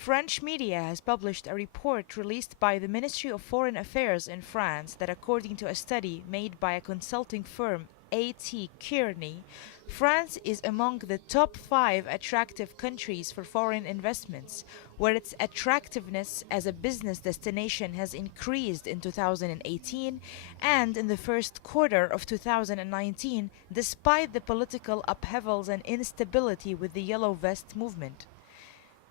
French media has published a report released by the Ministry of Foreign Affairs in France that, according to a study made by a consulting firm, A.T. Kearney, France is among the top 5 attractive countries for foreign investments, where its attractiveness as a business destination has increased in 2018 and in the first quarter of 2019, despite the political upheavals and instability with the Yellow Vest movement.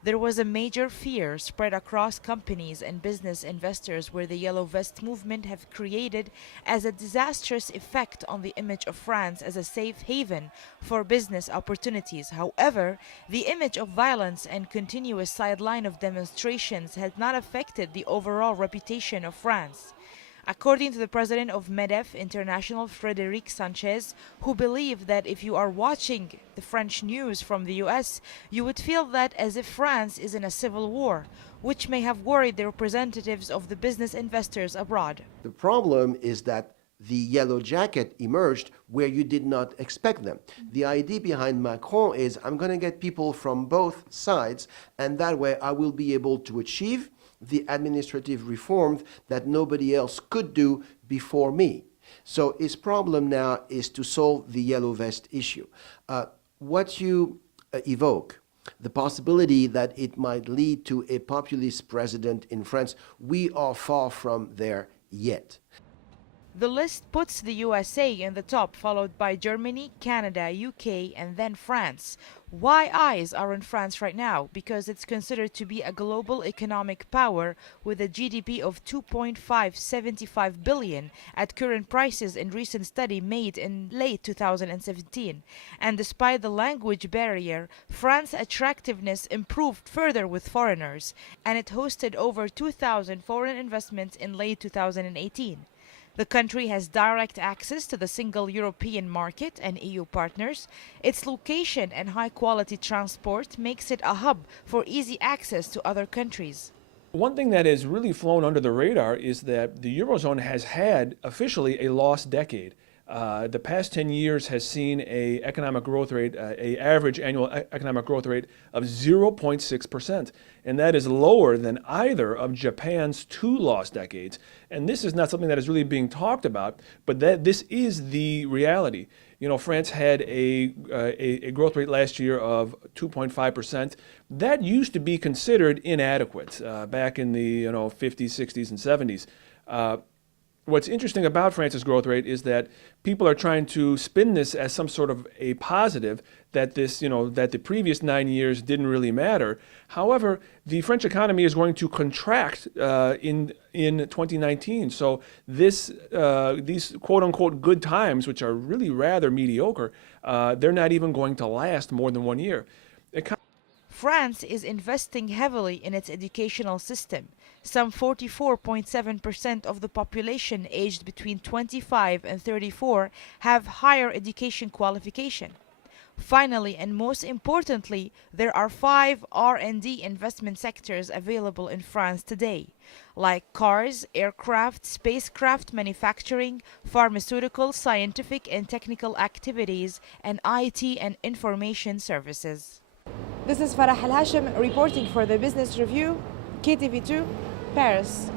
There was a major fear spread across companies and business investors where the Yellow Vest movement have created as a disastrous effect on the image of France as a safe haven for business opportunities. However, the image of violence and continuous sideline of demonstrations had not affected the overall reputation of France. According to the president of MEDEF International, Frédéric Sanchez, who believed that if you are watching the French news from the US, you would feel that as if France is in a civil war, which may have worried the representatives of the business investors abroad. The problem is that the yellow jacket emerged where you did not expect them. The idea behind Macron is, I'm going to get people from both sides, and that way I will be able to achieve the administrative reforms that nobody else could do before me. So his problem now is to solve the yellow vest issue. What you evoke, the possibility that it might lead to a populist president in France, we are far from there yet. The list puts the USA in the top, followed by Germany, Canada, UK, and then France. Why eyes are on France right now? Because it's considered to be a global economic power with a GDP of 2.575 billion at current prices in recent study made in late 2017. And despite the language barrier, France's attractiveness improved further with foreigners, and it hosted over 2,000 foreign investments in late 2018. The country has direct access to the single European market and EU partners. Its location and high-quality transport makes it a hub for easy access to other countries. One thing that has really flown under the radar is that the Eurozone has had officially a lost decade. The past 10 years has seen a economic growth rate, a average annual economic growth rate of 0.6%, and that is lower than either of Japan's 2 lost decades. And this is not something that is really being talked about, but that this is the reality. You know, France had a growth rate last year of 2.5%. That used to be considered inadequate back in the 50s, 60s, and 70s. What's interesting about France's growth rate is that people are trying to spin this as some sort of a positive, that that the previous 9 years didn't really matter. However, the French economy is going to contract in 2019. So these quote-unquote good times, which are really rather mediocre, they're not even going to last more than 1 year. France is investing heavily in its educational system. Some 44.7% of the population aged between 25 and 34 have higher education qualification. Finally, and most importantly, there are 5 R&D investment sectors available in France today, like cars, aircraft, spacecraft manufacturing, pharmaceutical, scientific and technical activities, and IT and information services. This is Farah Al Hashim reporting for the Business Review, KTV2, Paris.